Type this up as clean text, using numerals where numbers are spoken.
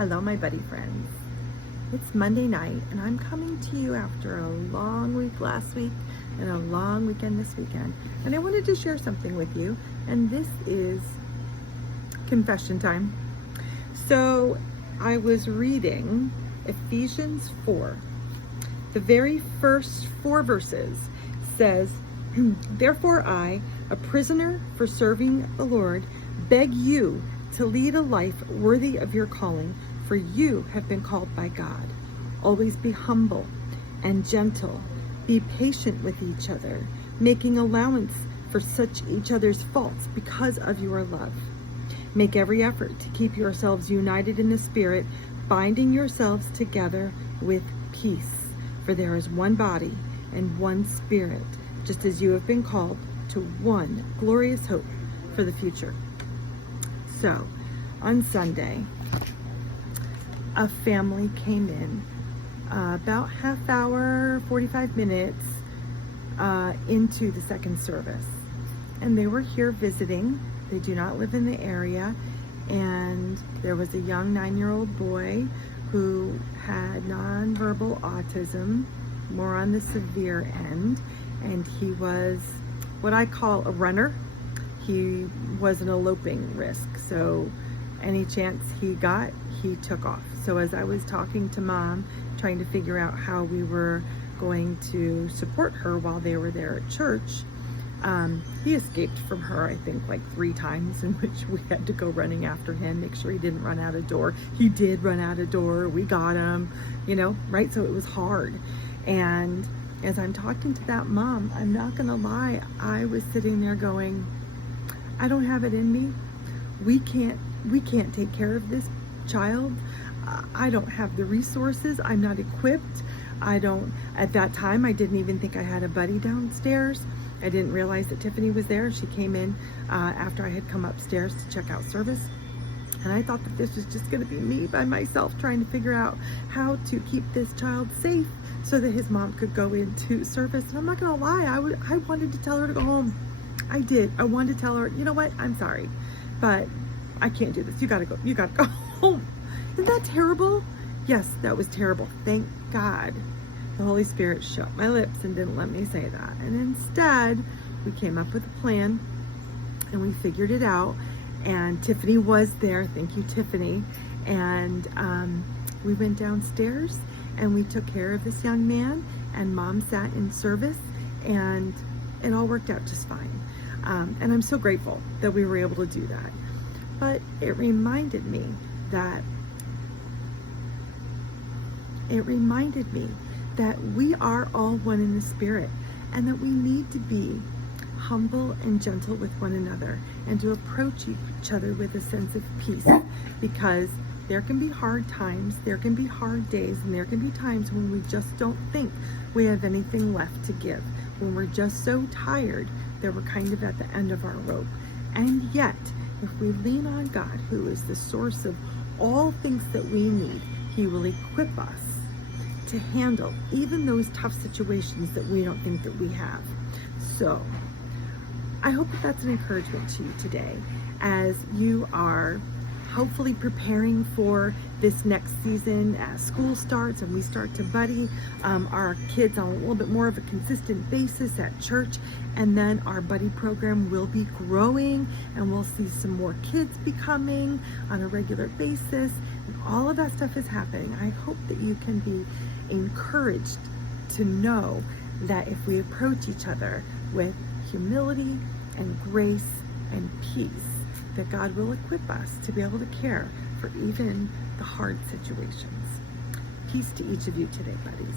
Hello, my buddy friends. It's Monday night, and I'm coming to you after a long week last week and a long weekend this weekend. And I wanted to share something with you, and this is confession time. So I was reading Ephesians 4. The very first 4 verses says, "Therefore I, a prisoner for serving the Lord, beg you to lead a life worthy of your calling, for you have been called by God. Always be humble and gentle. Be patient with each other, making allowance for such each other's faults because of your love. Make every effort to keep yourselves united in the Spirit, binding yourselves together with peace. For there is one body and one Spirit, just as you have been called to one glorious hope for the future." So, on Sunday, a family came in about half hour, 45 minutes into the second service. And they were here visiting. They do not live in the area. And there was a young 9-year-old boy who had nonverbal autism, more on the severe end. And he was what I call a runner. He was an eloping risk. So any chance he got, he took off. So as I was talking to Mom, trying to figure out how we were going to support her while they were there at church, he escaped from her, I think, like 3 times, in which we had to go running after him, make sure he didn't run out of door. He did run out of door. We got him, right? So it was hard. And as I'm talking to that mom, I'm not gonna lie, I was sitting there going, I don't have it in me. We can't take care of this child. I don't have the resources. I'm not equipped. At that time, I didn't even think I had a buddy downstairs. I didn't realize that Tiffany was there. She came in after I had come upstairs to check out service. And I thought that this was just gonna be me by myself trying to figure out how to keep this child safe so that his mom could go into service. And I'm not gonna lie, I wanted to tell her to go home. I did. I wanted to tell her, you know what, I'm sorry, but I can't do this. You gotta go home. Isn't that terrible? Yes, that was terrible. Thank God the Holy Spirit shut my lips and didn't let me say that. And instead, we came up with a plan and we figured it out. And Tiffany was there. Thank you, Tiffany. And we went downstairs and we took care of this young man, and Mom sat in service, and it all worked out just fine. And I'm so grateful that we were able to do that. But it reminded me that we are all one in the Spirit, and that we need to be humble and gentle with one another, and to approach each other with a sense of peace, because there can be hard times, there can be hard days, and there can be times when we just don't think we have anything left to give, when we're just so tired that we're kind of at the end of our rope. And yet, if we lean on God, who is the source of all things that we need, He will equip us to handle even those tough situations that we don't think that we have. So, I hope that that's an encouragement to you today as you are hopefully preparing for this next season as school starts and we start to buddy our kids on a little bit more of a consistent basis at church. And then our buddy program will be growing, and we'll see some more kids becoming on a regular basis. And all of that stuff is happening. I hope that you can be encouraged to know that if we approach each other with humility and grace and peace, that God will equip us to be able to care for even the hard situations. Peace to each of you today, buddies.